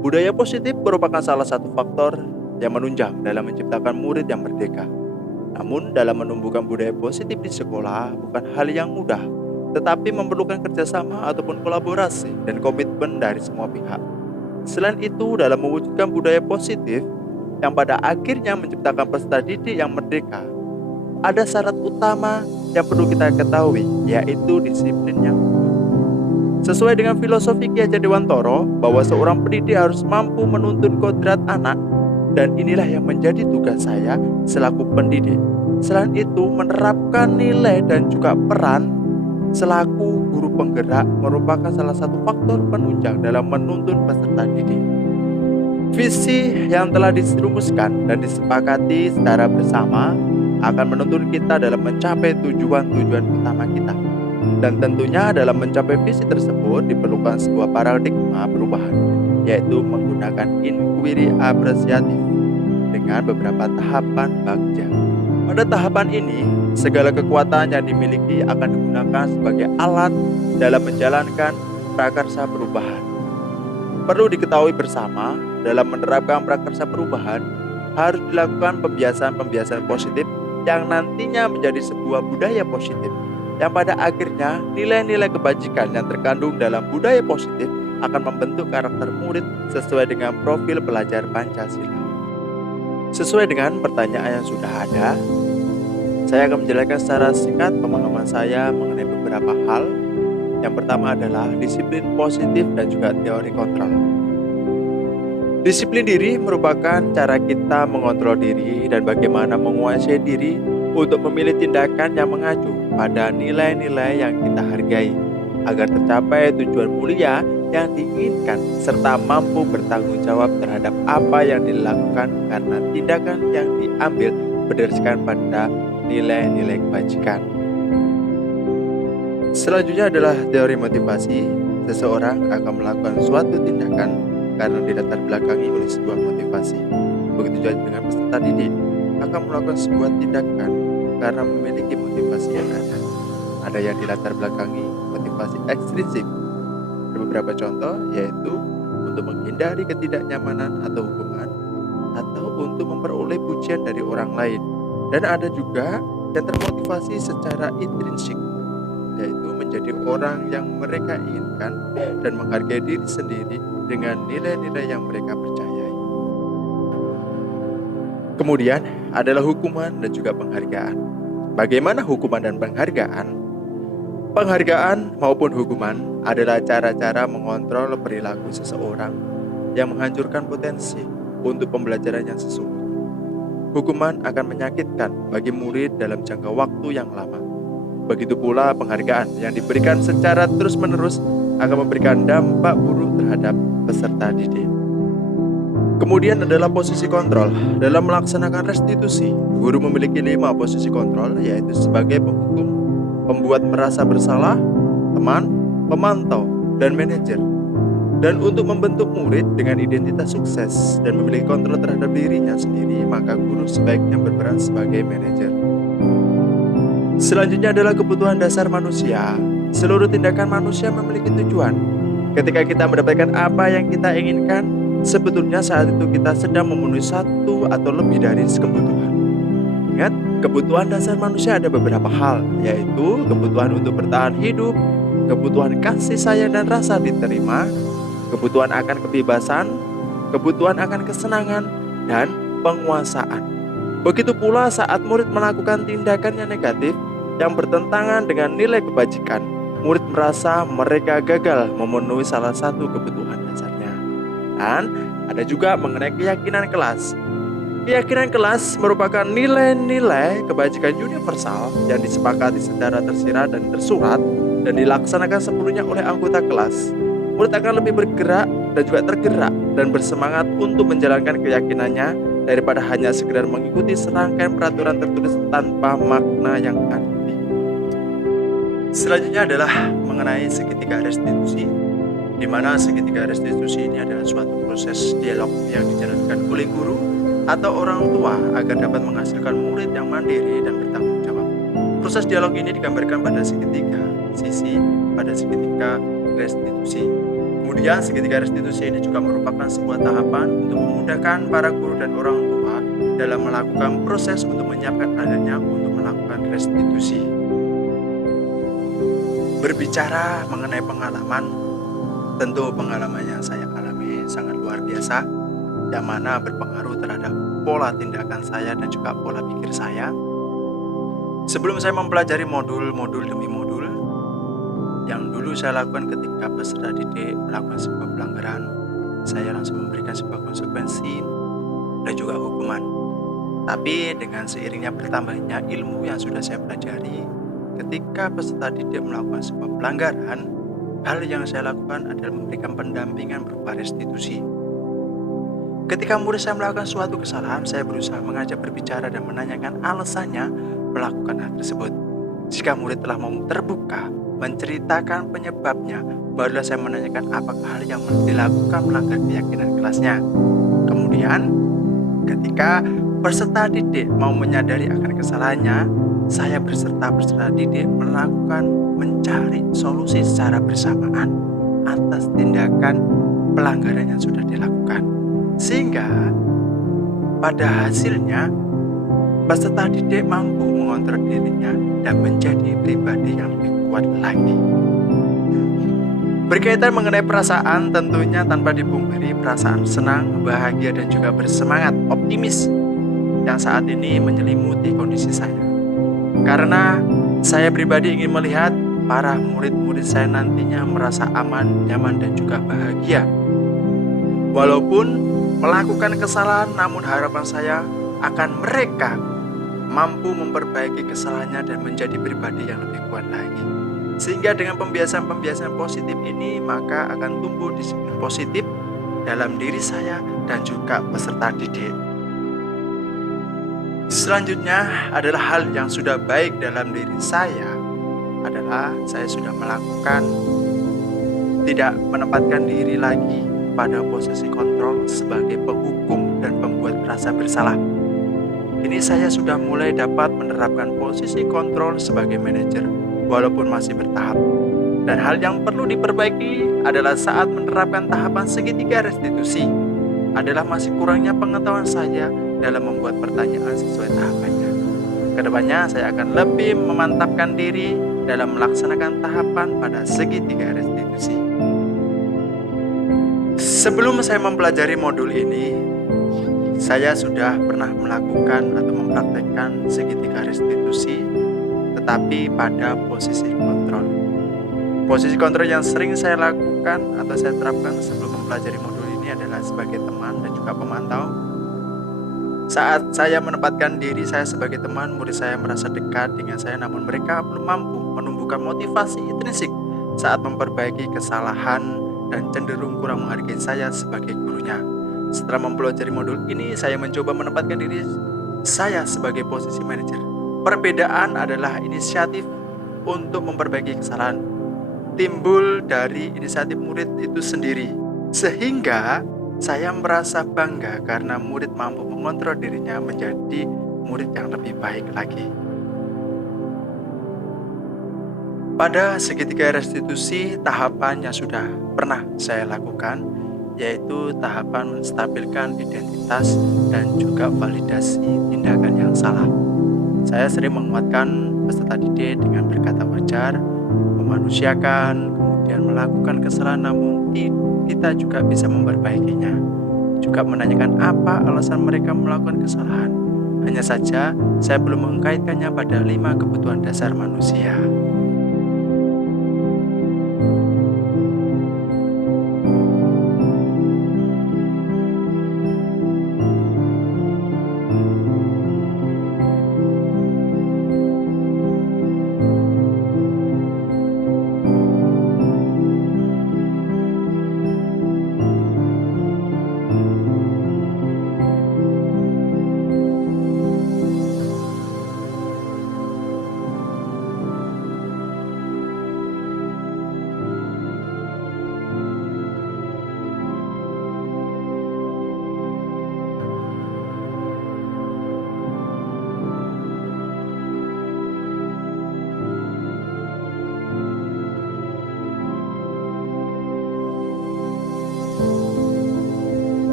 Budaya positif merupakan salah satu faktor yang menunjang dalam menciptakan murid yang merdeka. Namun, dalam menumbuhkan budaya positif di sekolah bukan hal yang mudah, tetapi memerlukan kerjasama ataupun kolaborasi dan komitmen dari semua pihak. Selain itu, dalam mewujudkan budaya positif yang pada akhirnya menciptakan peserta didik yang merdeka, ada syarat utama yang perlu kita ketahui, yaitu disiplin yang utuh. Sesuai dengan filosofi Ki Hajar Dewantoro bahwa seorang pendidik harus mampu menuntun kodrat anak, dan inilah yang menjadi tugas saya selaku pendidik. Selain itu, menerapkan nilai dan juga peran selaku guru penggerak merupakan salah satu faktor penunjang dalam menuntun peserta didik. Visi yang telah dirumuskan dan disepakati secara bersama akan menuntun kita dalam mencapai tujuan-tujuan utama kita. Dan tentunya dalam mencapai visi tersebut diperlukan sebuah paradigma perubahan, yaitu menggunakan inquiry apresiatif dengan beberapa tahapan bagja. Pada tahapan ini, segala kekuatan yang dimiliki akan digunakan sebagai alat dalam menjalankan prakarsa perubahan. Perlu diketahui bersama, dalam menerapkan prakarsa perubahan harus dilakukan pembiasaan-pembiasaan positif yang nantinya menjadi sebuah budaya positif, yang pada akhirnya nilai-nilai kebajikan yang terkandung dalam budaya positif akan membentuk karakter murid sesuai dengan profil pelajar Pancasila. Sesuai dengan pertanyaan yang sudah ada, saya akan menjelaskan secara singkat pemahaman saya mengenai beberapa hal. Yang pertama adalah disiplin positif dan juga teori kontrol. Disiplin diri merupakan cara kita mengontrol diri dan bagaimana menguasai diri untuk memilih tindakan yang mengacu pada nilai-nilai yang kita hargai agar tercapai tujuan mulia yang diinginkan serta mampu bertanggung jawab terhadap apa yang dilakukan karena tindakan yang diambil berdasarkan pada nilai-nilai kebajikan. Selanjutnya adalah teori motivasi. Seseorang akan melakukan suatu tindakan karena dilatar belakangi oleh sebuah motivasi. Begitu juga dengan peserta didik akan melakukan sebuah tindakan karena memiliki motivasi yang ada. Ada yang dilatar belakangi motivasi ekstrinsik. Ada beberapa contoh, yaitu untuk menghindari ketidaknyamanan atau hukuman, atau untuk memperoleh pujian dari orang lain. Dan ada juga yang termotivasi secara intrinsik, yaitu menjadi orang yang mereka inginkan dan menghargai diri sendiri dengan nilai-nilai yang mereka percayai. Kemudian adalah hukuman dan juga penghargaan. Bagaimana hukuman dan penghargaan? Penghargaan maupun hukuman adalah cara-cara mengontrol perilaku seseorang yang menghancurkan potensi untuk pembelajaran yang sesungguhnya. Hukuman akan menyakitkan bagi murid dalam jangka waktu yang lama. Begitu pula penghargaan yang diberikan secara terus-menerus akan memberikan dampak buruk terhadap peserta didik. Kemudian adalah posisi kontrol. Dalam melaksanakan restitusi, guru memiliki 5 posisi kontrol, yaitu sebagai penghukum, pembuat merasa bersalah, teman, pemantau, dan manajer. Dan untuk membentuk murid dengan identitas sukses dan memiliki kontrol terhadap dirinya sendiri, maka guru sebaiknya berperan sebagai manajer. Selanjutnya adalah kebutuhan dasar manusia. Seluruh tindakan manusia memiliki tujuan. Ketika kita mendapatkan apa yang kita inginkan, sebetulnya saat itu kita sedang memenuhi satu atau lebih dari kebutuhan. Ingat, kebutuhan dasar manusia ada beberapa hal, yaitu kebutuhan untuk bertahan hidup, kebutuhan kasih sayang dan rasa diterima, kebutuhan akan kebebasan, kebutuhan akan kesenangan, dan penguasaan. Begitu pula saat murid melakukan tindakan yang negatif yang bertentangan dengan nilai kebajikan, murid merasa mereka gagal memenuhi salah satu kebutuhan dasarnya. Dan ada juga mengenai keyakinan kelas. Keyakinan kelas merupakan nilai-nilai kebajikan universal yang disepakati secara tersirat dan tersurat dan dilaksanakan sepenuhnya oleh anggota kelas. Murid akan lebih bergerak dan juga tergerak dan bersemangat untuk menjalankan keyakinannya daripada hanya sekedar mengikuti serangkaian peraturan tertulis tanpa makna yang arti. Selanjutnya adalah mengenai segitiga restitusi, di mana segitiga restitusi ini adalah suatu proses dialog yang dijalankan oleh guru atau orang tua agar dapat menghasilkan murid yang mandiri dan bertanggung jawab. Proses dialog ini digambarkan pada segitiga sisi pada segitiga restitusi. Kemudian segitiga restitusi ini juga merupakan sebuah tahapan untuk memudahkan para guru dan orang tua dalam melakukan proses untuk menyiapkan anaknya untuk melakukan restitusi. Berbicara mengenai pengalaman, tentu pengalaman yang saya alami sangat luar biasa, yang mana berpengaruh terhadap pola tindakan saya dan juga pola pikir saya. Sebelum saya mempelajari modul demi modul, yang dulu saya lakukan ketika peserta didik melakukan sebuah pelanggaran, saya langsung memberikan sebuah konsekuensi dan juga hukuman. Tapi dengan seiringnya bertambahnya ilmu yang sudah saya pelajari, ketika peserta didik melakukan sebuah pelanggaran, hal yang saya lakukan adalah memberikan pendampingan berupa restitusi. Ketika murid saya melakukan suatu kesalahan, saya berusaha mengajak berbicara dan menanyakan alasannya melakukan hal tersebut. Jika murid telah mau terbuka, menceritakan penyebabnya, barulah saya menanyakan apakah hal yang dilakukan melanggar keyakinan kelasnya. Kemudian, ketika peserta didik mau menyadari akan kesalahannya, saya beserta peserta didik mencari solusi secara bersamaan atas tindakan pelanggaran yang sudah dilakukan. Sehingga pada hasilnya peserta didik mampu mengontrol dirinya dan menjadi pribadi yang lebih kuat lagi. Berkaitan mengenai perasaan, tentunya tanpa dipungkiri perasaan senang, bahagia dan juga bersemangat, optimis yang saat ini menyelimuti kondisi saya. Karena saya pribadi ingin melihat para murid-murid saya nantinya merasa aman, nyaman dan juga bahagia. Walaupun melakukan kesalahan, namun harapan saya akan mereka mampu memperbaiki kesalahannya dan menjadi pribadi yang lebih kuat lagi. Sehingga dengan pembiasaan-pembiasaan positif ini, maka akan tumbuh disiplin positif dalam diri saya dan juga peserta didik. Selanjutnya adalah hal yang sudah baik dalam diri saya adalah saya sudah melakukan tidak menempatkan diri lagi pada posisi kontrol sebagai penghukum dan pembuat merasa bersalah. Ini saya sudah mulai dapat menerapkan posisi kontrol sebagai manajer walaupun masih bertahap. Dan hal yang perlu diperbaiki adalah saat menerapkan tahapan segitiga restitusi adalah masih kurangnya pengetahuan saya dalam membuat pertanyaan sesuai tahapannya. Kedepannya saya akan lebih memantapkan diri dalam melaksanakan tahapan pada segitiga restitusi. Sebelum saya mempelajari modul ini, saya sudah pernah melakukan atau mempraktekkan segitiga restitusi, tetapi pada posisi kontrol. Posisi kontrol yang sering saya lakukan atau saya terapkan sebelum mempelajari modul ini adalah sebagai teman dan juga pemantau. Saat saya menempatkan diri saya sebagai teman, murid saya merasa dekat dengan saya, namun mereka belum mampu menumbuhkan motivasi intrinsik saat memperbaiki kesalahan dan cenderung kurang menghargai saya sebagai gurunya. Setelah mempelajari modul ini, saya mencoba menempatkan diri saya sebagai posisi manajer. Perbedaan adalah inisiatif untuk memperbaiki kesalahan timbul dari inisiatif murid itu sendiri. Sehingga saya merasa bangga karena murid mampu mengontrol dirinya menjadi murid yang lebih baik lagi. Pada segitiga restitusi, tahapan yang sudah pernah saya lakukan yaitu tahapan menstabilkan identitas dan juga validasi tindakan yang salah. Saya sering menguatkan peserta didik dengan berkata wajar, memanusiakan, kemudian melakukan kesalahan namun kita juga bisa memperbaikinya. Juga menanyakan apa alasan mereka melakukan kesalahan. Hanya saja saya belum mengkaitkannya pada 5 kebutuhan dasar manusia.